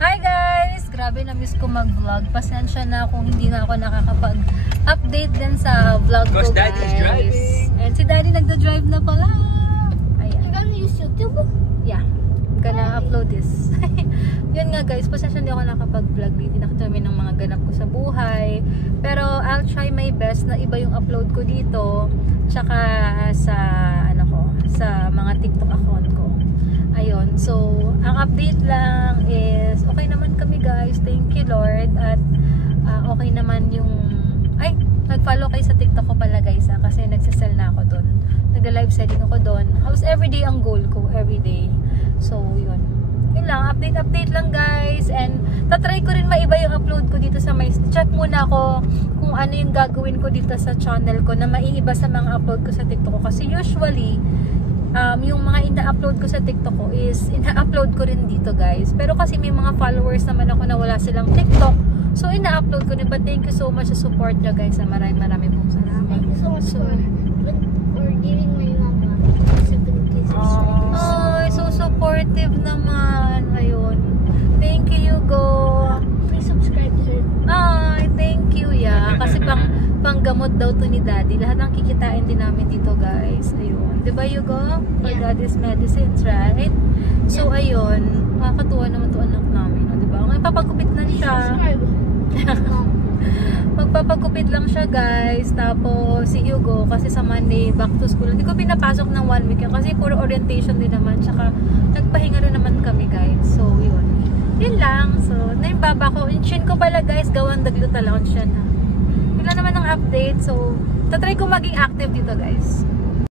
Hi guys! Grabe na-miss ko mag-vlog. Pasensya na kung hindi na ako nakakapag-update din sa vlog ko, guys. Daddy's driving. And si Daddy nagda-drive na pala. Ayan. You're gonna use YouTube? Yeah. I'm gonna upload this. Yun nga guys, pasensya hindi ako nakapag-vlog. Hindi nakatuloy ng mga ganap ko sa buhay. Pero I'll try my best na iba yung upload ko dito. Tsaka sa, sa mga TikTok account ko. Ayun, so ang update lang is okay naman kami guys, thank you Lord. At okay naman yung nag-follow kayo sa TikTok ko pala guys kasi nagsisell na ako doon, nagla-live selling ako doon. Halos everyday ang goal ko, everyday. So yun lang, update lang guys. And tatry ko rin maiba yung upload ko dito sa may chat muna ako kung ano yung gagawin ko dito sa channel ko na maiiba sa mga upload ko sa TikTok ko, kasi usually yung mga ina-upload ko sa TikTok ko is ina-upload ko rin dito guys. Pero kasi may mga followers naman ako na wala silang TikTok, so ina-upload ko rin. But thank you so much sa support nyo guys. Marami pong salamat. Thank you so much for giving my mama 70 subscribers. Ay, so supportive naman. Ayun. Thank you, Hugo. Please subscribe to her. Ay, thank you, yeah. Kasi panggamot daw to ni Daddy. Lahat ng kikitain din namin dito guys. Ayun. Diba, Hugo? For Yeah. Daddy's medicines, right? So, ayun. Makakatuwa naman to anak namin. No? Diba? Ngayon, papagupit na siya. Subscribe. Magpapagupit lang siya, guys. Tapos, si Hugo, kasi sa Monday, back to school. Hindi ko pinapasok ng 1 week yan. Kasi puro orientation din naman. Tsaka, nagpahinga rin naman kami, guys. So, yun. Yun lang. So, na yung baba ko. Yung chin ko pala, guys, gawang dagluta lang siya na. Yun lang naman ang update. So, tatry ko maging active dito, guys.